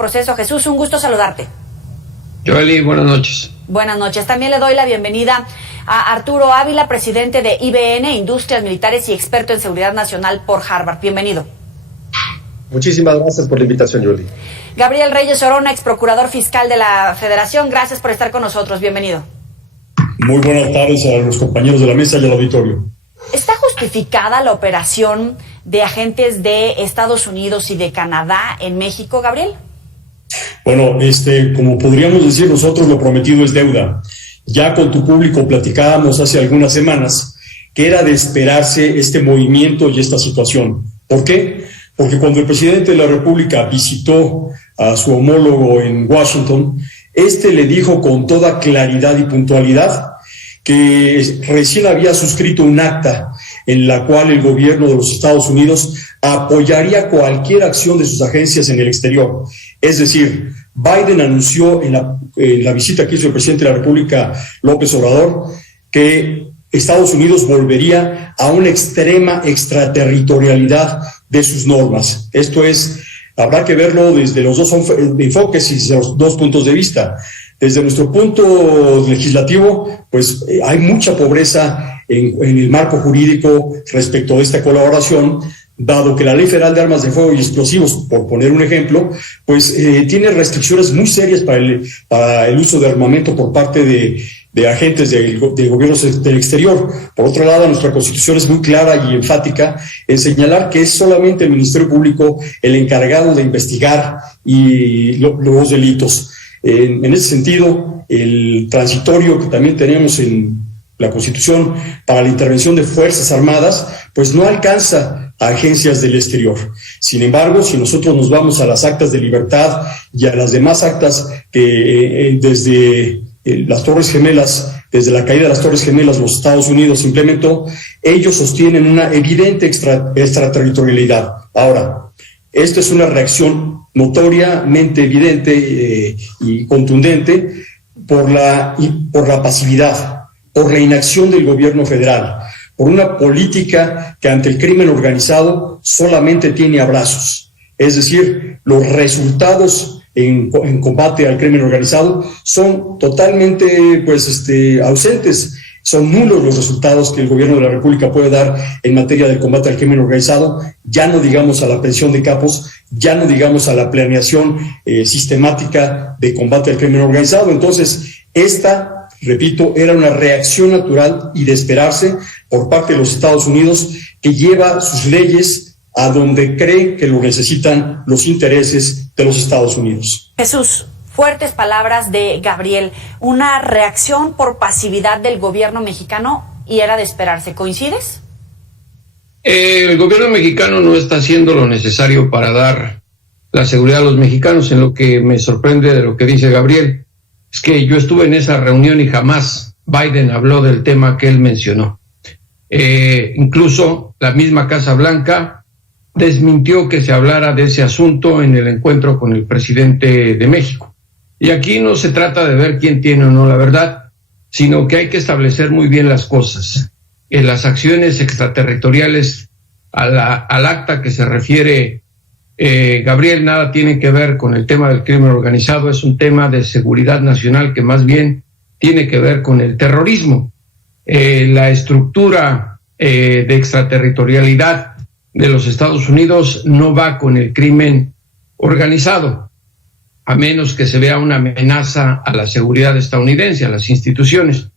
proceso. Jesús, un gusto saludarte. Joely, buenas noches. Buenas noches. También le doy la bienvenida a Arturo Ávila, presidente de IBN, Industrias Militares y experto en seguridad nacional por Harvard. Bienvenido. Muchísimas gracias por la invitación, Joely. Gabriel Reyes Orona, ex procurador fiscal de la Federación, gracias por estar con nosotros. Bienvenido. Muy buenas tardes a los compañeros de la mesa y al auditorio. ¿Está justificada la operación de agentes de Estados Unidos y de Canadá en México, Gabriel? Bueno, como podríamos decir nosotros, lo prometido es deuda. Ya con tu público platicábamos hace algunas semanas que era de esperarse este movimiento y esta situación. ¿Por qué? Porque cuando el presidente de la República visitó a su homólogo en Washington, le dijo con toda claridad y puntualidad que recién había suscrito un acta en la cual el gobierno de los Estados Unidos apoyaría cualquier acción de sus agencias en el exterior. Es decir, Biden anunció en la visita que hizo el presidente de la República, López Obrador, que Estados Unidos volvería a una extrema extraterritorialidad de sus normas. Esto es, habrá que verlo desde los dos enfoques y desde los dos puntos de vista. Desde nuestro punto legislativo, pues hay mucha pobreza en el marco jurídico respecto de esta colaboración, dado que la Ley Federal de Armas de Fuego y Explosivos, por poner un ejemplo, pues tiene restricciones muy serias para el uso de armamento por parte de agentes de gobiernos del exterior. Por otro lado, nuestra Constitución es muy clara y enfática en señalar que es solamente el Ministerio Público el encargado de investigar los delitos. En ese sentido, el transitorio que también tenemos en la Constitución para la intervención de Fuerzas Armadas, pues no alcanza a agencias del exterior. Sin embargo, si nosotros nos vamos a las actas de libertad y a las demás actas que desde las Torres Gemelas, desde la caída de las Torres Gemelas, los Estados Unidos implementó, ellos sostienen una evidente extraterritorialidad. Ahora, esto es una reacción notoriamente evidente y contundente por la pasividad, por la inacción del gobierno federal, por una política que ante el crimen organizado solamente tiene abrazos. Es decir, los resultados en combate al crimen organizado son totalmente ausentes. Son nulos los resultados que el gobierno de la República puede dar en materia del combate al crimen organizado, ya no digamos a la pensión de capos, ya no digamos a la planeación sistemática de combate al crimen organizado. Entonces, repito, era una reacción natural y de esperarse por parte de los Estados Unidos, que lleva sus leyes a donde cree que lo necesitan los intereses de los Estados Unidos. Jesús, fuertes palabras de Gabriel, una reacción por pasividad del gobierno mexicano y era de esperarse. ¿Coincides? El gobierno mexicano no está haciendo lo necesario para dar la seguridad a los mexicanos. En lo que me sorprende de lo que dice Gabriel es que yo estuve en esa reunión y jamás Biden habló del tema que él mencionó. Incluso la misma Casa Blanca desmintió que se hablara de ese asunto en el encuentro con el presidente de México. Y aquí no se trata de ver quién tiene o no la verdad, sino que hay que establecer muy bien las cosas. En las acciones extraterritoriales al acta que se refiere Gabriel, nada tiene que ver con el tema del crimen organizado, es un tema de seguridad nacional que más bien tiene que ver con el terrorismo. La estructura de extraterritorialidad de los Estados Unidos no va con el crimen organizado, a menos que se vea una amenaza a la seguridad estadounidense, a las instituciones.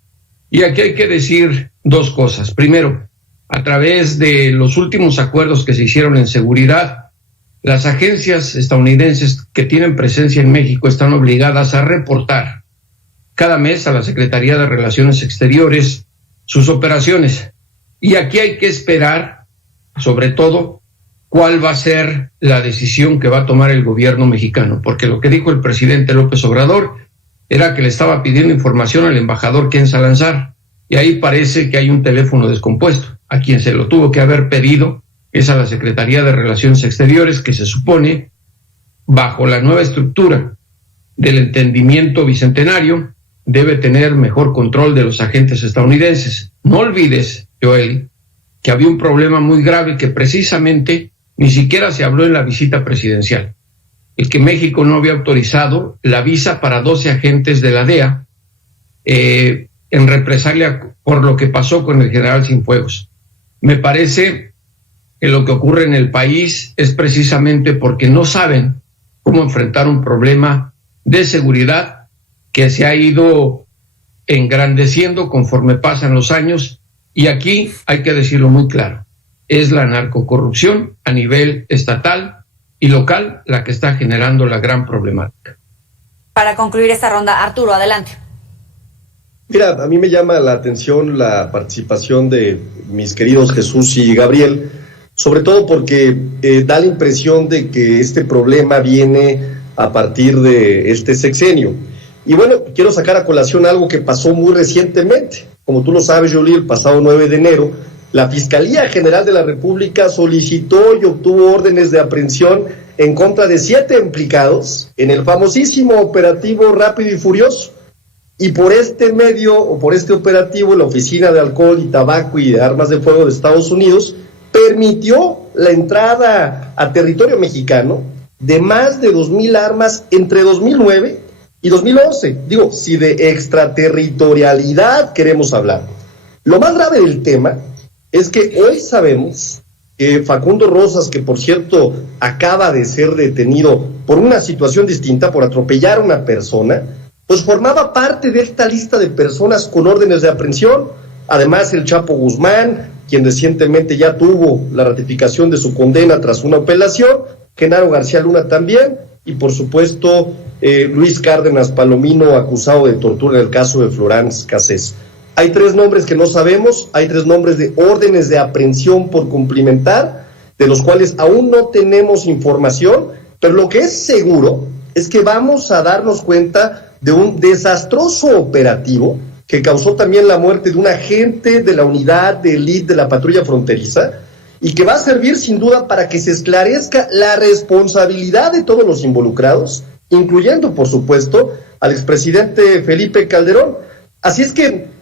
Y aquí hay que decir dos cosas. Primero, a través de los últimos acuerdos que se hicieron en seguridad, las agencias estadounidenses que tienen presencia en México están obligadas a reportar cada mes a la Secretaría de Relaciones Exteriores sus operaciones. Y aquí hay que esperar, sobre todo, cuál va a ser la decisión que va a tomar el gobierno mexicano, porque lo que dijo el presidente López Obrador era que le estaba pidiendo información al embajador Ken Salazar, y ahí parece que hay un teléfono descompuesto. A quien se lo tuvo que haber pedido es a la Secretaría de Relaciones Exteriores, que se supone, bajo la nueva estructura del entendimiento bicentenario, debe tener mejor control de los agentes estadounidenses. No olvides, Joely, que había un problema muy grave que precisamente ni siquiera se habló en la visita presidencial. el que México no había autorizado la visa para 12 agentes de la DEA en represalia por lo que pasó con el general Cienfuegos. Me parece que lo que ocurre en el país es precisamente porque no saben cómo enfrentar un problema de seguridad que se ha ido engrandeciendo conforme pasan los años, y aquí hay que decirlo muy claro, es la narcocorrupción a nivel estatal y local la que está generando la gran problemática. Para concluir esta ronda, Arturo, adelante. Mira, a mí me llama la atención la participación de mis queridos Jesús y Gabriel, sobre todo porque da la impresión de que este problema viene a partir de este sexenio. Y bueno, quiero sacar a colación algo que pasó muy recientemente. Como tú lo sabes, Jolie, el pasado 9 de enero, la Fiscalía General de la República solicitó y obtuvo órdenes de aprehensión en contra de 7 implicados en el famosísimo operativo Rápido y Furioso. Y por este medio, o por este operativo, la Oficina de Alcohol y Tabaco y de Armas de Fuego de Estados Unidos permitió la entrada a territorio mexicano de más de 2,000 armas entre 2009 y 2011. Digo, si de extraterritorialidad queremos hablar. Lo más grave del tema es que hoy sabemos que Facundo Rosas, que por cierto acaba de ser detenido por una situación distinta, por atropellar a una persona, pues formaba parte de esta lista de personas con órdenes de aprehensión. Además, el Chapo Guzmán, quien recientemente ya tuvo la ratificación de su condena tras una apelación, Genaro García Luna también, y por supuesto Luis Cárdenas Palomino, acusado de tortura en el caso de Florence Cassés. Hay 3 nombres que no sabemos, hay 3 nombres de órdenes de aprehensión por cumplimentar, de los cuales aún no tenemos información, pero lo que es seguro es que vamos a darnos cuenta de un desastroso operativo que causó también la muerte de un agente de la unidad de élite de la patrulla fronteriza, y que va a servir sin duda para que se esclarezca la responsabilidad de todos los involucrados, incluyendo, por supuesto, al expresidente Felipe Calderón. Así es que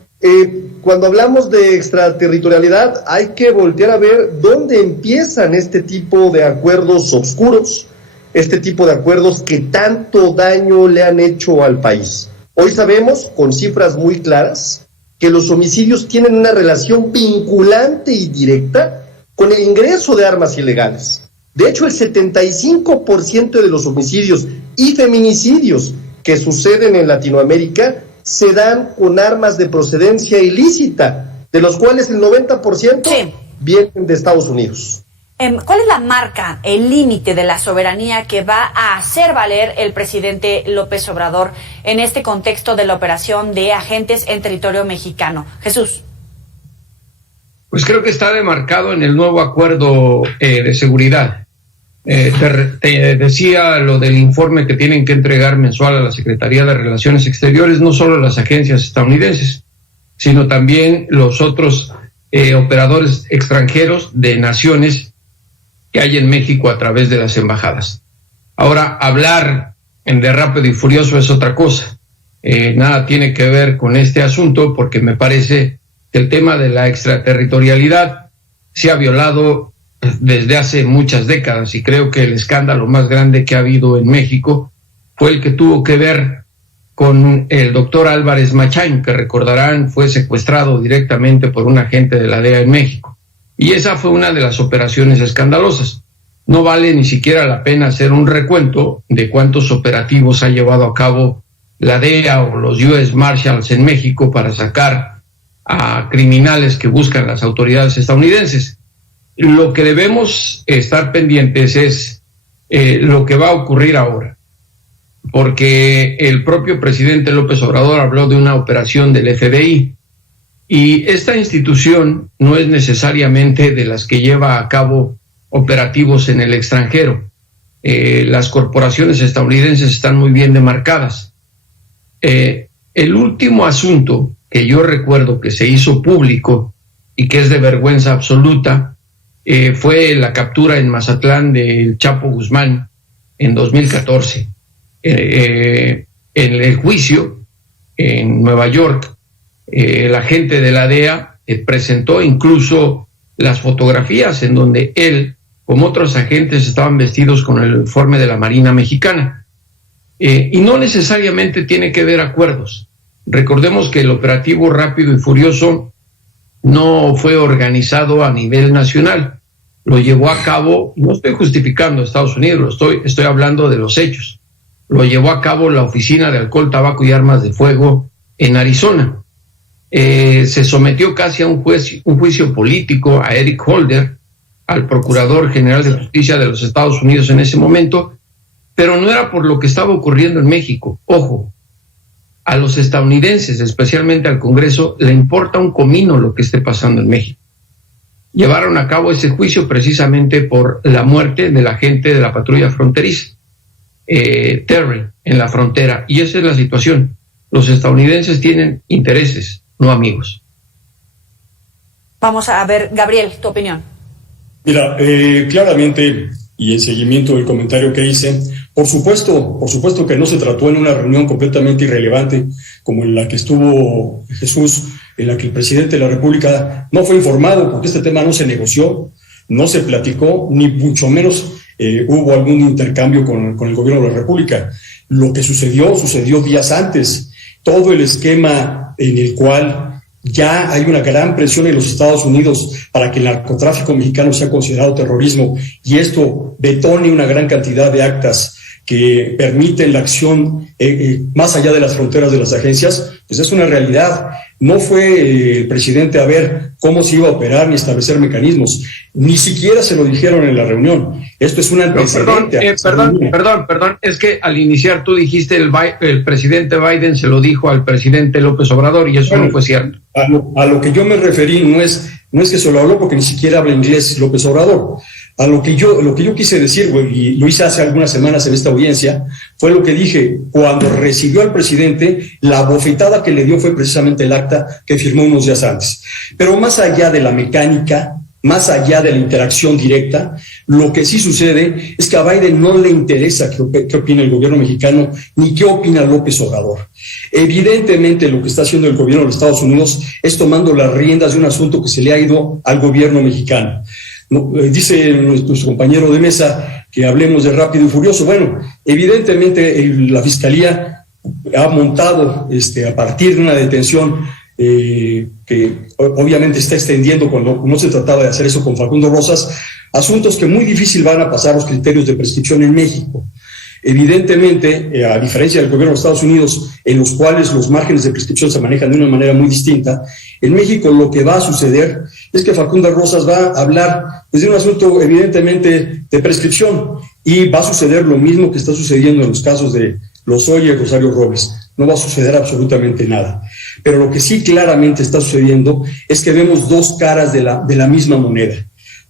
cuando hablamos de extraterritorialidad hay que voltear a ver dónde empiezan este tipo de acuerdos oscuros, este tipo de acuerdos que tanto daño le han hecho al país. Hoy sabemos, con cifras muy claras, que los homicidios tienen una relación vinculante y directa con el ingreso de armas ilegales. De hecho, el 75% de los homicidios y feminicidios que suceden en Latinoamérica se dan con armas de procedencia ilícita, de los cuales el 90% vienen de Estados Unidos. ¿Cuál es la marca, el límite de la soberanía que va a hacer valer el presidente López Obrador en este contexto de la operación de agentes en territorio mexicano? Jesús. Pues creo que está demarcado en el nuevo acuerdo de seguridad. Te decía lo del informe que tienen que entregar mensual a la Secretaría de Relaciones Exteriores, no solo las agencias estadounidenses, sino también los otros operadores extranjeros de naciones que hay en México a través de las embajadas. Ahora, hablar de Rápido y Furioso es otra cosa. Nada tiene que ver con este asunto, porque me parece que el tema de la extraterritorialidad se ha violado desde hace muchas décadas, y creo que el escándalo más grande que ha habido en México fue el que tuvo que ver con el doctor Álvarez Machain, que recordarán fue secuestrado directamente por un agente de la DEA en México. Y esa fue una de las operaciones escandalosas. No vale ni siquiera la pena hacer un recuento de cuántos operativos ha llevado a cabo la DEA o los US Marshals en México para sacar a criminales que buscan las autoridades estadounidenses. Lo que debemos estar pendientes es lo que va a ocurrir ahora, porque el propio presidente López Obrador habló de una operación del FBI, y esta institución no es necesariamente de las que lleva a cabo operativos en el extranjero. Las corporaciones estadounidenses están muy bien demarcadas. El último asunto que yo recuerdo que se hizo público y que es de vergüenza absoluta fue la captura en Mazatlán del Chapo Guzmán en 2014. En el juicio en Nueva York, el agente de la DEA presentó incluso las fotografías en donde él, como otros agentes, estaban vestidos con el uniforme de la Marina Mexicana. Y no necesariamente tiene que ver acuerdos. Recordemos que el operativo Rápido y Furioso no fue organizado a nivel nacional. Lo llevó a cabo, no estoy justificando a Estados Unidos, estoy hablando de los hechos. Lo llevó a cabo la Oficina de Alcohol, Tabaco y Armas de Fuego en Arizona. Se sometió casi a un juicio político a Eric Holder, al Procurador General de Justicia de los Estados Unidos en ese momento, pero no era por lo que estaba ocurriendo en México. Ojo, a los estadounidenses, especialmente al Congreso, le importa un comino lo que esté pasando en México. Llevaron a cabo ese juicio precisamente por la muerte del agente de la patrulla fronteriza, Terry, en la frontera, y esa es la situación. Los estadounidenses tienen intereses, no amigos. Vamos a ver, Gabriel, tu opinión. Mira, claramente, y en seguimiento del comentario que hice, por supuesto que no se trató en una reunión completamente irrelevante como en la que estuvo Jesús, en la que el presidente de la República no fue informado, porque este tema no se negoció, no se platicó, ni mucho menos hubo algún intercambio con el gobierno de la República. Lo que sucedió días antes. Todo el esquema en el cual ya hay una gran presión en los Estados Unidos para que el narcotráfico mexicano sea considerado terrorismo, y esto detone una gran cantidad de actas que permiten la acción más allá de las fronteras de las agencias, pues es una realidad. No fue el presidente a ver cómo se iba a operar ni establecer mecanismos, ni siquiera se lo dijeron en la reunión. Esto es un antecedente. Perdón, es que al iniciar tú dijiste el presidente Biden se lo dijo al presidente López Obrador, y eso no fue cierto. A lo que yo me referí no es que se lo habló, porque ni siquiera habla inglés López Obrador. A lo que yo quise decir, y lo hice hace algunas semanas en esta audiencia, fue lo que dije: cuando recibió al presidente, la bofetada que le dio fue precisamente el acta que firmó unos días antes. Pero más allá de la mecánica, más allá de la interacción directa, lo que sí sucede es que a Biden no le interesa qué opina el gobierno mexicano, ni qué opina López Obrador. Evidentemente, lo que está haciendo el gobierno de los Estados Unidos es tomando las riendas de un asunto que se le ha ido al gobierno mexicano. Dice nuestro compañero de mesa que hablemos de Rápido y Furioso. Bueno, evidentemente la Fiscalía ha montado, a partir de una detención que obviamente está extendiendo, cuando no se trataba de hacer eso con Facundo Rosas, asuntos que muy difícil van a pasar los criterios de prescripción en México. Evidentemente, a diferencia del gobierno de Estados Unidos, en los cuales los márgenes de prescripción se manejan de una manera muy distinta, en México lo que va a suceder es que Facundo Rosas va a hablar de un asunto evidentemente de prescripción, y va a suceder lo mismo que está sucediendo en los casos de Lozoya y Rosario Robles. No va a suceder absolutamente nada. Pero lo que sí claramente está sucediendo es que vemos dos caras de la misma moneda.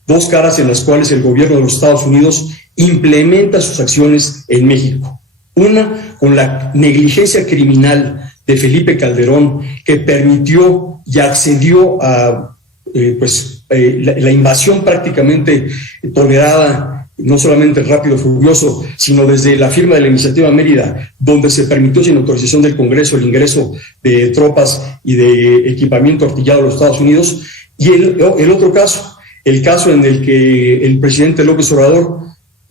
Dos caras en las cuales el gobierno de los Estados Unidos implementa sus acciones en México. Una, con la negligencia criminal de Felipe Calderón, que permitió y accedió a la invasión prácticamente tolerada, no solamente el Rápido Furioso, sino desde la firma de la Iniciativa Mérida, donde se permitió sin autorización del Congreso el ingreso de tropas y de equipamiento artillado a los Estados Unidos. Y el otro caso, el caso en el que el presidente López Obrador,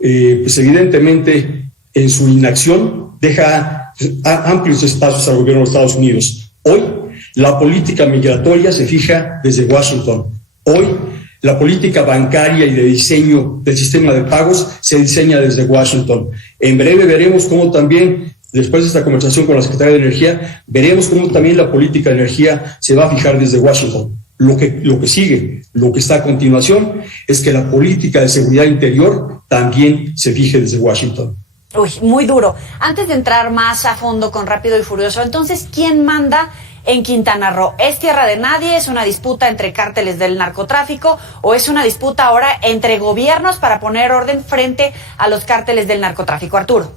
evidentemente en su inacción, deja amplios espacios al gobierno de los Estados Unidos. Hoy la política migratoria se fija desde Washington. Hoy la política bancaria y de diseño del sistema de pagos se diseña desde Washington. En breve veremos cómo también, después de esta conversación con la Secretaría de Energía, veremos cómo también la política de energía se va a fijar desde Washington. Lo que sigue, lo que está a continuación, es que la política de seguridad interior también se fije desde Washington. Uy, muy duro. Antes de entrar más a fondo con Rápido y Furioso, entonces, ¿quién manda en Quintana Roo? ¿Es tierra de nadie? ¿Es una disputa entre cárteles del narcotráfico? ¿O es una disputa ahora entre gobiernos para poner orden frente a los cárteles del narcotráfico? Arturo.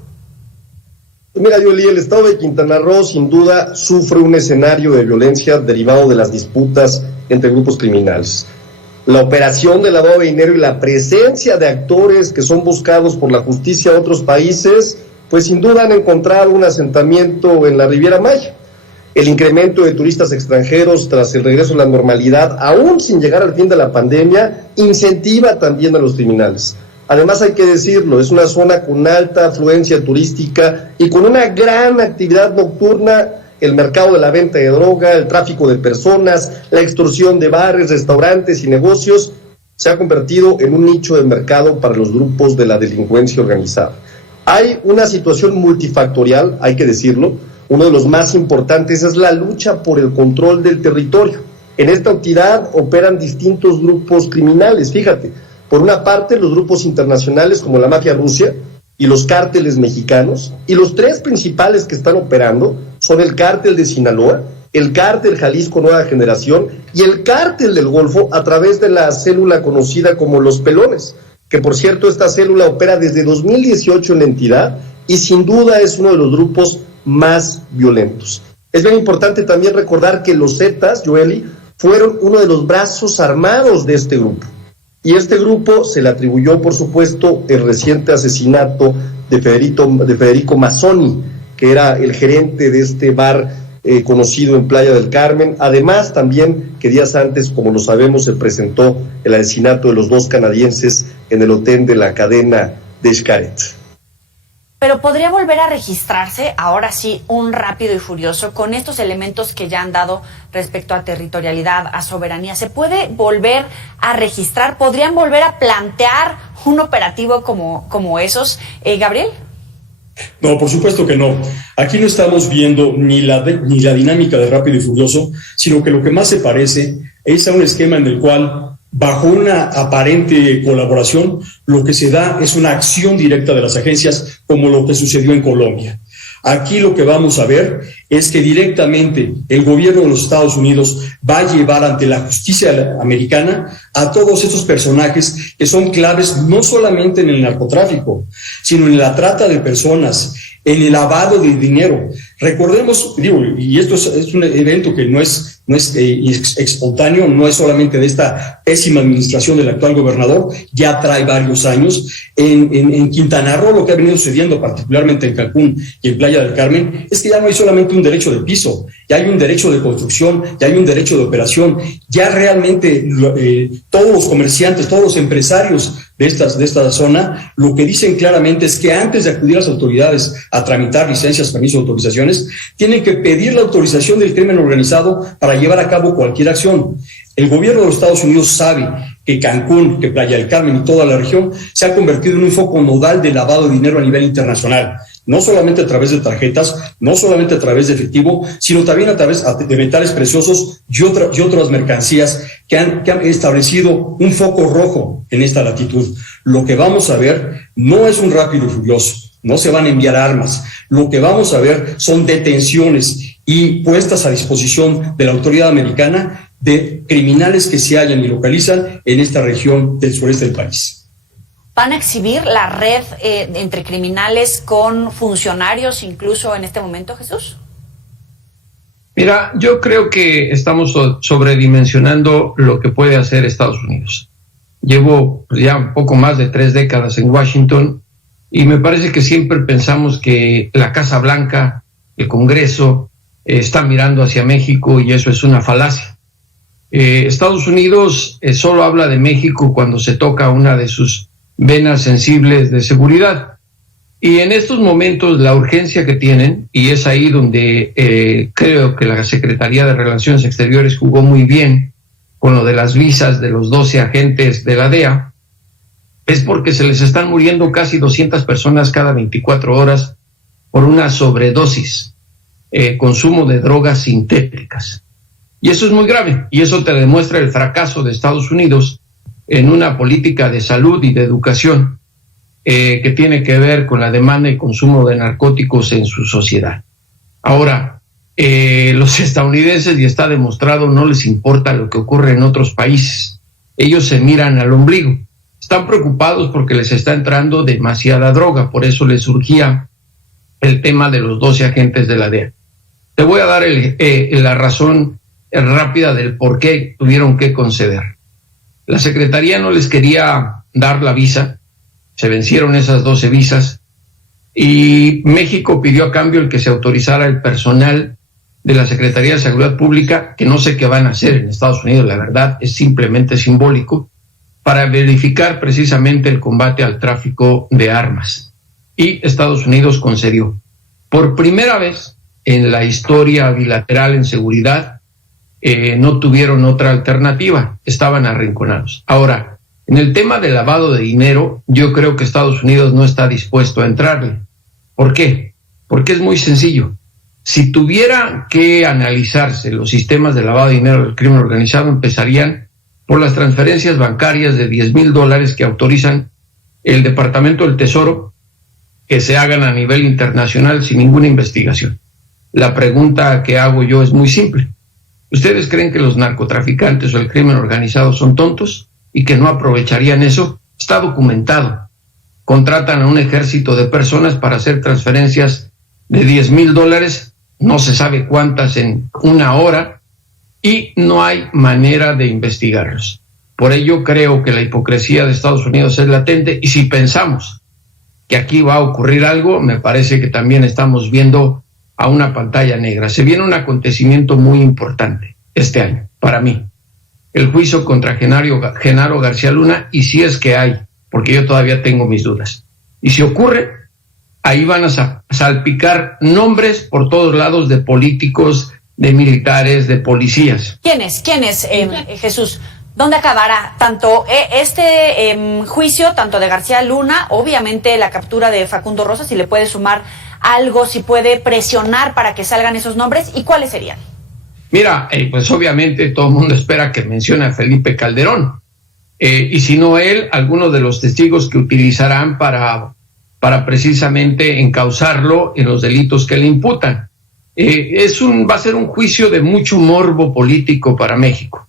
Mira, Yoli, el estado de Quintana Roo sin duda sufre un escenario de violencia derivado de las disputas entre grupos criminales. La operación de lavado de dinero y la presencia de actores que son buscados por la justicia de otros países, pues sin duda han encontrado un asentamiento en la Riviera Maya. El incremento de turistas extranjeros tras el regreso a la normalidad, aún sin llegar al fin de la pandemia, incentiva también a los criminales. Además hay que decirlo, es una zona con alta afluencia turística y con una gran actividad nocturna. El mercado de la venta de droga, el tráfico de personas, la extorsión de bares, restaurantes y negocios se ha convertido en un nicho de mercado para los grupos de la delincuencia organizada. Hay una situación multifactorial, hay que decirlo. Uno de los más importantes es la lucha por el control del territorio. En esta entidad operan distintos grupos criminales, fíjate. Por una parte, los grupos internacionales como la mafia rusa y los cárteles mexicanos, y los tres principales que están operando son el cártel de Sinaloa, el cártel Jalisco Nueva Generación y el cártel del Golfo a través de la célula conocida como Los Pelones, que por cierto esta célula opera desde 2018 en la entidad y sin duda es uno de los grupos más violentos. Es bien importante también recordar que los Zetas, Joely, fueron uno de los brazos armados de este grupo. Y este grupo se le atribuyó, por supuesto, el reciente asesinato de Federico Mazzoni, que era el gerente de este bar conocido en Playa del Carmen. Además, también que días antes, como lo sabemos, se presentó el asesinato de los dos canadienses en el hotel de la cadena de Xcaret. Pero podría volver a registrarse, ahora sí, un Rápido y Furioso, con estos elementos que ya han dado respecto a territorialidad, a soberanía. ¿Se puede volver a registrar? ¿Podrían volver a plantear un operativo como esos? ¿Gabriel? No, por supuesto que no. Aquí no estamos viendo ni la dinámica de Rápido y Furioso, sino que lo que más se parece es a un esquema en el cual, bajo una aparente colaboración, lo que se da es una acción directa de las agencias, como lo que sucedió en Colombia. Aquí lo que vamos a ver es que directamente el gobierno de los Estados Unidos va a llevar ante la justicia americana a todos estos personajes que son claves no solamente en el narcotráfico, sino en la trata de personas, en el lavado de dinero. Recordemos, y esto es un evento que no es espontáneo, no es solamente de esta pésima administración del actual gobernador, ya trae varios años. En Quintana Roo lo que ha venido sucediendo, particularmente en Cancún y en Playa del Carmen, es que ya no hay solamente un derecho de piso, ya hay un derecho de construcción, ya hay un derecho de operación, ya realmente todos los comerciantes, todos los empresarios de esta zona, lo que dicen claramente es que antes de acudir a las autoridades a tramitar licencias, permisos, autorizaciones, tienen que pedir la autorización del crimen organizado para llevar a cabo cualquier acción. El gobierno de los Estados Unidos sabe que Cancún, que Playa del Carmen y toda la región se ha convertido en un foco nodal de lavado de dinero a nivel internacional. No solamente a través de tarjetas, no solamente a través de efectivo, sino también a través de metales preciosos y otras mercancías que han establecido un foco rojo en esta latitud. Lo que vamos a ver no es un Rápido y Furioso, no se van a enviar armas. Lo que vamos a ver son detenciones y puestas a disposición de la autoridad americana de criminales que se hallan y localizan en esta región del sureste del país. ¿Van a exhibir la red entre criminales con funcionarios incluso en este momento, Jesús? Mira, yo creo que estamos sobredimensionando lo que puede hacer Estados Unidos. Llevo ya un poco más de 3 décadas en Washington y me parece que siempre pensamos que la Casa Blanca, el Congreso, está mirando hacia México y eso es una falacia. Estados Unidos solo habla de México cuando se toca una de sus venas sensibles de seguridad. Y en estos momentos la urgencia que tienen, y es ahí donde creo que la Secretaría de Relaciones Exteriores jugó muy bien con lo de las visas de los 12 agentes de la DEA, es porque se les están muriendo casi 200 personas cada 24 horas por una sobredosis, consumo de drogas sintéticas. Y eso es muy grave, y eso te demuestra el fracaso de Estados Unidos en una política de salud y de educación que tiene que ver con la demanda y consumo de narcóticos en su sociedad. Ahora, los estadounidenses, y está demostrado, no les importa lo que ocurre en otros países. Ellos se miran al ombligo. Están preocupados porque les está entrando demasiada droga, por eso les surgía el tema de los 12 agentes de la DEA. Te voy a dar la razón rápida del por qué tuvieron que conceder. La Secretaría no les quería dar la visa, se vencieron esas 12 visas y México pidió a cambio el que se autorizara el personal de la Secretaría de Seguridad Pública, que no sé qué van a hacer en Estados Unidos, la verdad es simplemente simbólico, para verificar precisamente el combate al tráfico de armas. Y Estados Unidos concedió. Por primera vez en la historia bilateral en seguridad, no tuvieron otra alternativa, estaban arrinconados. Ahora, en el tema del lavado de dinero, yo creo que Estados Unidos no está dispuesto a entrarle. ¿Por qué? Porque es muy sencillo. Si tuviera que analizarse los sistemas de lavado de dinero del crimen organizado, empezarían por las transferencias bancarias de $10,000 que autorizan el Departamento del Tesoro que se hagan a nivel internacional sin ninguna investigación. La pregunta que hago yo es muy simple. ¿Ustedes creen que los narcotraficantes o el crimen organizado son tontos y que no aprovecharían eso? Está documentado. Contratan a un ejército de personas para hacer transferencias de $10,000, no se sabe cuántas en una hora, y no hay manera de investigarlos. Por ello creo que la hipocresía de Estados Unidos es latente, y si pensamos que aquí va a ocurrir algo, me parece que también estamos viendo a una pantalla negra. Se viene un acontecimiento muy importante este año, para mí. El juicio contra Genaro García Luna, y si es que hay, porque yo todavía tengo mis dudas. Y si ocurre, ahí van a salpicar nombres por todos lados de políticos, de militares, de policías. ¿Quiénes, Jesús? ¿Dónde acabará tanto este juicio, tanto de García Luna, obviamente la captura de Facundo Rosas, si le puede sumar algo, si puede presionar para que salgan esos nombres, y cuáles serían? Mira, pues obviamente todo el mundo espera que mencione a Felipe Calderón, y si no él, algunos de los testigos que utilizarán para precisamente encauzarlo en los delitos que le imputan. Va a ser un juicio de mucho morbo político para México.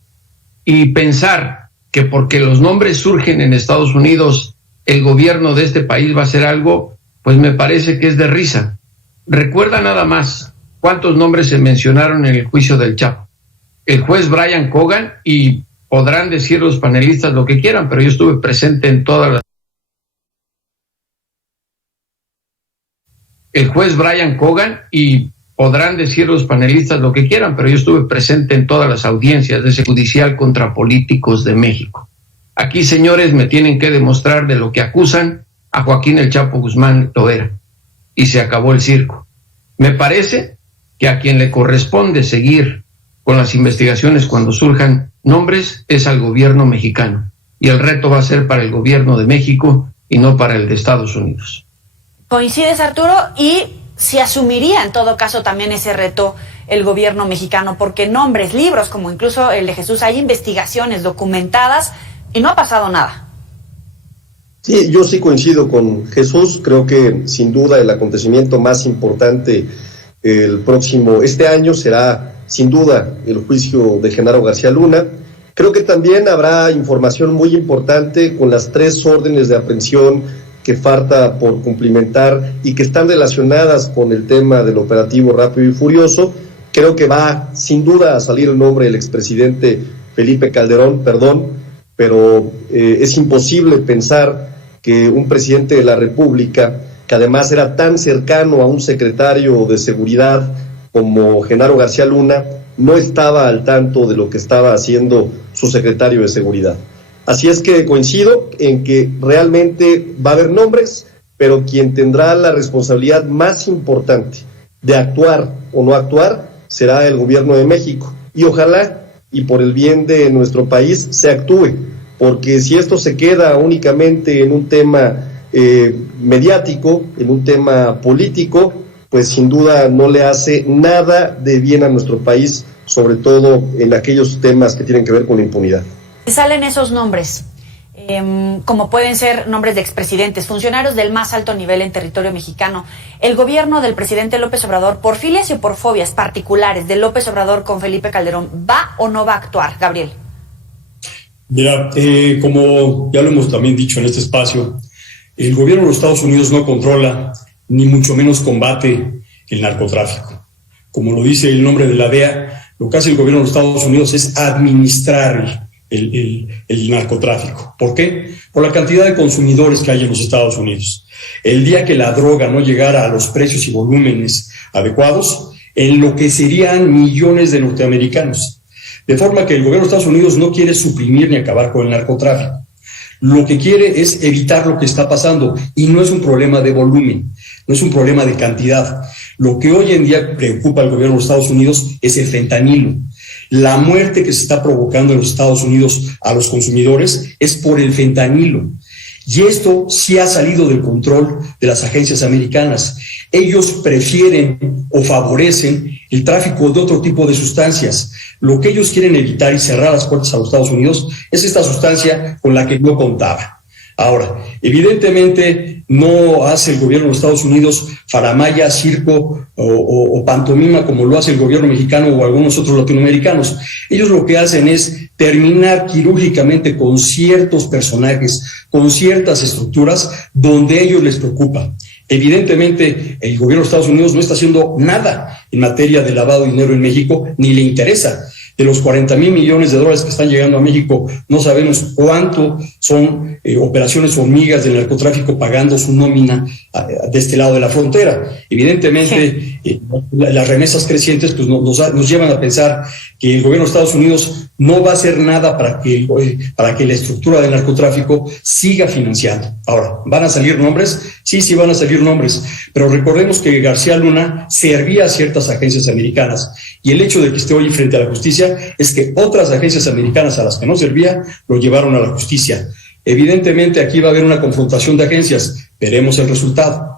Y pensar que porque los nombres surgen en Estados Unidos, el gobierno de este país va a hacer algo, pues me parece que es de risa. Recuerda nada más cuántos nombres se mencionaron en el juicio del Chapo. El juez Brian Cogan, y podrán decir los panelistas lo que quieran, pero yo estuve presente en todas las... El juez Brian Cogan, y podrán decir los panelistas lo que quieran, pero yo estuve presente en todas las audiencias de ese judicial contra políticos de México. Aquí, señores, me tienen que demostrar de lo que acusan a Joaquín El Chapo Guzmán Loera. Y se acabó el circo. Me parece que a quien le corresponde seguir con las investigaciones cuando surjan nombres es al gobierno mexicano. Y el reto va a ser para el gobierno de México y no para el de Estados Unidos. ¿Coincides, Arturo? Y si asumiría en todo caso también ese reto el gobierno mexicano, porque nombres, libros, como incluso el de Jesús, hay investigaciones documentadas y no ha pasado nada. Sí, yo sí coincido con Jesús. Creo que sin duda el acontecimiento más importante este año será sin duda el juicio de Genaro García Luna. Creo que también habrá información muy importante con las 3 órdenes de aprehensión que falta por cumplimentar y que están relacionadas con el tema del operativo Rápido y Furioso. Creo que va sin duda a salir el nombre del expresidente Felipe Calderón, pero es imposible pensar que un presidente de la República, que además era tan cercano a un secretario de seguridad como Genaro García Luna, no estaba al tanto de lo que estaba haciendo su secretario de seguridad. Así es que coincido en que realmente va a haber nombres, pero quien tendrá la responsabilidad más importante de actuar o no actuar será el gobierno de México. Y ojalá, y por el bien de nuestro país, se actúe, porque si esto se queda únicamente en un tema mediático, en un tema político, pues sin duda no le hace nada de bien a nuestro país, sobre todo en aquellos temas que tienen que ver con la impunidad. Salen esos nombres, como pueden ser nombres de expresidentes, funcionarios del más alto nivel en territorio mexicano. El gobierno del presidente López Obrador, por filias y por fobias particulares de López Obrador con Felipe Calderón, ¿va o no va a actuar, Gabriel? Mira, como ya lo hemos también dicho en este espacio, el gobierno de los Estados Unidos no controla, ni mucho menos combate el narcotráfico. Como lo dice el nombre de la DEA, lo que hace el gobierno de los Estados Unidos es administrar el narcotráfico. ¿Por qué? Por la cantidad de consumidores que hay en los Estados Unidos. El día que la droga no llegara a los precios y volúmenes adecuados, enloquecerían millones de norteamericanos. De forma que el gobierno de Estados Unidos no quiere suprimir ni acabar con el narcotráfico. lo que quiere es evitar lo que está pasando, y no es un problema de volumen, no es un problema de cantidad. Lo que hoy en día preocupa al gobierno de los Estados Unidos es el fentanilo. La muerte que se está provocando en los Estados Unidos a los consumidores es por el fentanilo. Y esto sí ha salido del control de las agencias americanas. Ellos prefieren o favorecen el tráfico de otro tipo de sustancias. Lo que ellos quieren evitar y cerrar las puertas a los Estados Unidos es esta sustancia con la que no contaba. Ahora, evidentemente no hace el gobierno de los Estados Unidos faramaya, circo o pantomima como lo hace el gobierno mexicano o algunos otros latinoamericanos. Ellos lo que hacen es terminar quirúrgicamente con ciertos personajes, con ciertas estructuras donde a ellos les preocupa. Evidentemente, el gobierno de Estados Unidos no está haciendo nada en materia de lavado de dinero en México, ni le interesa. De los 40,000 millones de dólares que están llegando a México, no sabemos cuánto son operaciones hormigas del narcotráfico pagando su nómina de este lado de la frontera. Evidentemente, las remesas crecientes pues, nos llevan a pensar que el gobierno de Estados Unidos no va a hacer nada para que la estructura del narcotráfico siga financiando. Ahora, ¿van a salir nombres? Sí, van a salir nombres, pero recordemos que García Luna servía a ciertas agencias americanas, y el hecho de que esté hoy frente a la justicia es que otras agencias americanas a las que no servía lo llevaron a la justicia. Evidentemente aquí va a haber una confrontación de agencias, veremos el resultado.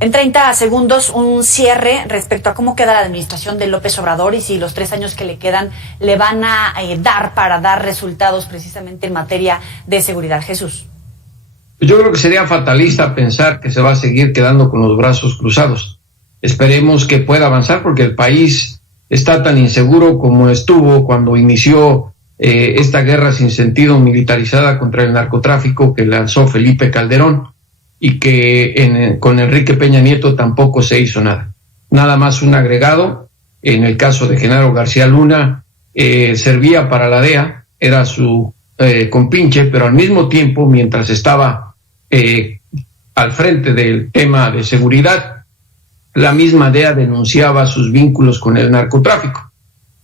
En 30 segundos, un cierre respecto a cómo queda la administración de López Obrador y si los 3 años que le quedan le van a dar para dar resultados precisamente en materia de seguridad. Jesús. Yo creo que sería fatalista pensar que se va a seguir quedando con los brazos cruzados. Esperemos que pueda avanzar porque el país está tan inseguro como estuvo cuando inició esta guerra sin sentido militarizada contra el narcotráfico que lanzó Felipe Calderón, y que con Enrique Peña Nieto tampoco se hizo nada. Nada más un agregado, en el caso de Genaro García Luna, servía para la DEA, era su compinche, pero al mismo tiempo, mientras estaba al frente del tema de seguridad, la misma DEA denunciaba sus vínculos con el narcotráfico.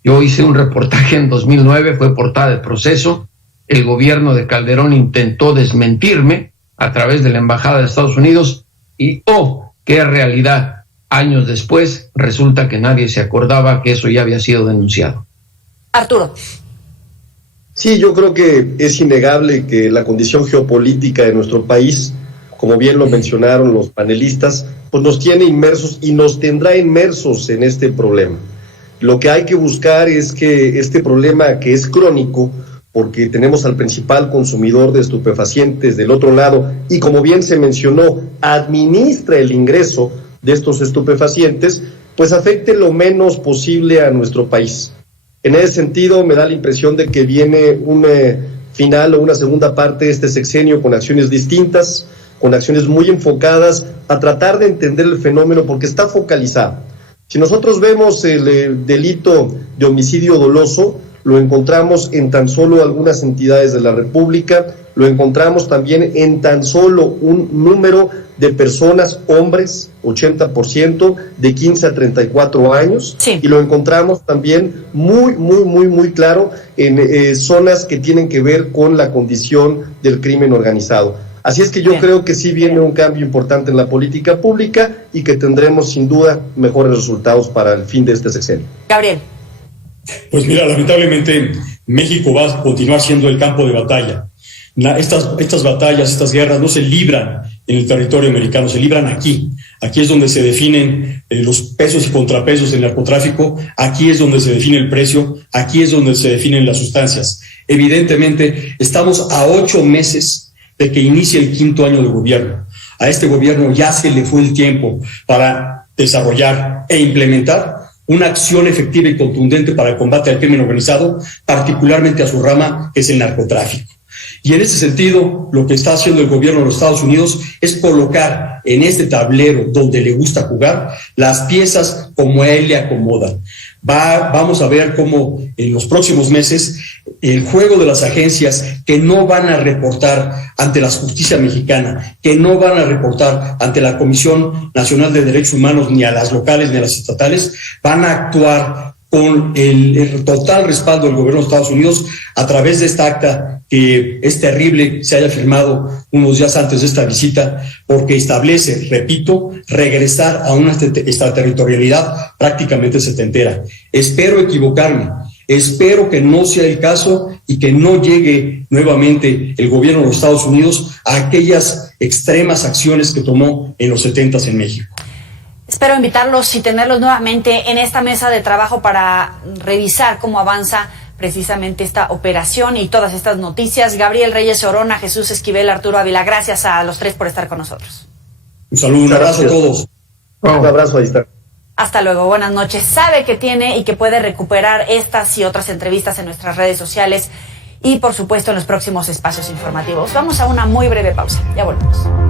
Yo hice un reportaje en 2009, fue portada de Proceso. El gobierno de Calderón intentó desmentirme a través de la Embajada de Estados Unidos y qué realidad. Años después resulta que nadie se acordaba que eso ya había sido denunciado. Arturo. Sí, yo creo que es innegable que la condición geopolítica de nuestro país, como bien lo mencionaron los panelistas, pues nos tiene inmersos y nos tendrá inmersos en este problema. Lo que hay que buscar es que este problema, que es crónico, porque tenemos al principal consumidor de estupefacientes del otro lado, y como bien se mencionó, administra el ingreso de estos estupefacientes, pues afecte lo menos posible a nuestro país. En ese sentido, me da la impresión de que viene un final o una segunda parte de este sexenio con acciones distintas, con acciones muy enfocadas a tratar de entender el fenómeno porque está focalizado. Si nosotros vemos el delito de homicidio doloso, lo encontramos en tan solo algunas entidades de la República, lo encontramos también en tan solo un número de personas, hombres, 80%, de 15 a 34 años, sí. Y lo encontramos también muy claro en zonas que tienen que ver con la condición del crimen organizado. Así es que yo creo que sí viene un cambio importante en la política pública y que tendremos sin duda mejores resultados para el fin de este sexenio. Gabriel. Pues mira, lamentablemente México va a continuar siendo el campo de batalla. Estas batallas, estas guerras no se libran en el territorio americano, se libran aquí. Aquí es donde se definen los pesos y contrapesos del narcotráfico, aquí es donde se define el precio, aquí es donde se definen las sustancias. Evidentemente, estamos a 8 meses de que inicie el 5º año de gobierno. A este gobierno ya se le fue el tiempo para desarrollar e implementar una acción efectiva y contundente para el combate al crimen organizado, particularmente a su rama, que es el narcotráfico. Y en ese sentido, lo que está haciendo el gobierno de los Estados Unidos es colocar en este tablero donde le gusta jugar las piezas como a él le acomodan. Vamos a ver cómo en los próximos meses el juego de las agencias que no van a reportar ante la justicia mexicana, que no van a reportar ante la Comisión Nacional de Derechos Humanos, ni a las locales ni a las estatales, van a actuar con el total respaldo del gobierno de Estados Unidos a través de esta acta que es terrible se haya firmado unos días antes de esta visita, porque establece, repito, regresar a una extraterritorialidad prácticamente setentera. Espero equivocarme, espero que no sea el caso y que no llegue nuevamente el gobierno de los Estados Unidos a aquellas extremas acciones que tomó en los 70s en México. Espero invitarlos y tenerlos nuevamente en esta mesa de trabajo para revisar cómo avanza precisamente esta operación y todas estas noticias. Gabriel Reyes Orona, Jesús Esquivel, Arturo Ávila, gracias a los tres por estar con nosotros. Un saludo, un abrazo a todos. Un abrazo, ahí está. Hasta luego, buenas noches. Sabe que tiene y que puede recuperar estas y otras entrevistas en nuestras redes sociales y por supuesto en los próximos espacios informativos. Vamos a una muy breve pausa, ya volvemos.